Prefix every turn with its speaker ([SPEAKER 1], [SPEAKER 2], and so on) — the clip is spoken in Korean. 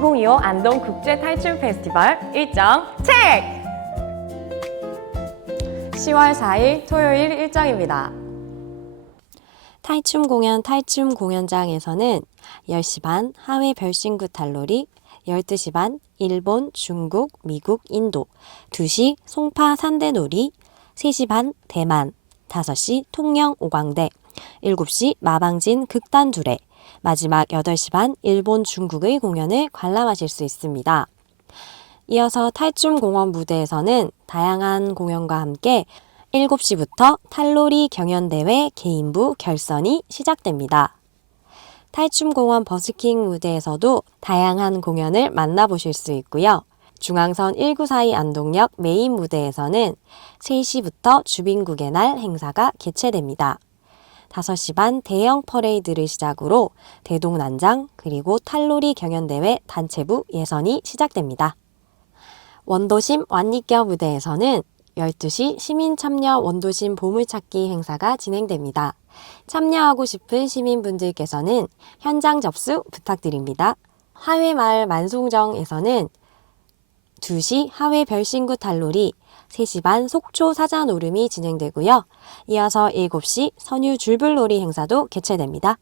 [SPEAKER 1] 2025 안동 국제 탈춤 페스티벌 일정 체크! 10월 4일 토요일 일정입니다.
[SPEAKER 2] 탈춤 공연 탈춤 공연장에서는 10시 반 하회 별신구 탈놀이, 12시 반 일본, 중국, 미국, 인도, 2시 송파 산대놀이, 3시 반 대만, 5시 통영 오광대, 7시 마방진 극단 두레, 마지막 8시 반 일본, 중국의 공연을 관람하실 수 있습니다. 이어서 탈춤 공원 무대에서는 다양한 공연과 함께 7시부터 탈놀이 경연대회 개인부 결선이 시작됩니다. 탈춤공원 버스킹 무대에서도 다양한 공연을 만나보실 수 있고요. 중앙선 1942 안동역 메인 무대에서는 3시부터 주빈국의 날 행사가 개최됩니다. 5시 반 대형 퍼레이드를 시작으로 대동난장 그리고 탈놀이 경연대회 단체부 예선이 시작됩니다. 원도심 완리겨 무대에서는 12시 시민 참여 원도심 보물찾기 행사가 진행됩니다. 참여하고 싶은 시민분들께서는 현장 접수 부탁드립니다. 하회마을 만송정에서는 2시 하회 별신구 탈놀이, 3시 반 속초 사자 노름이 진행되고요. 이어서 7시 선유 줄불놀이 행사도 개최됩니다.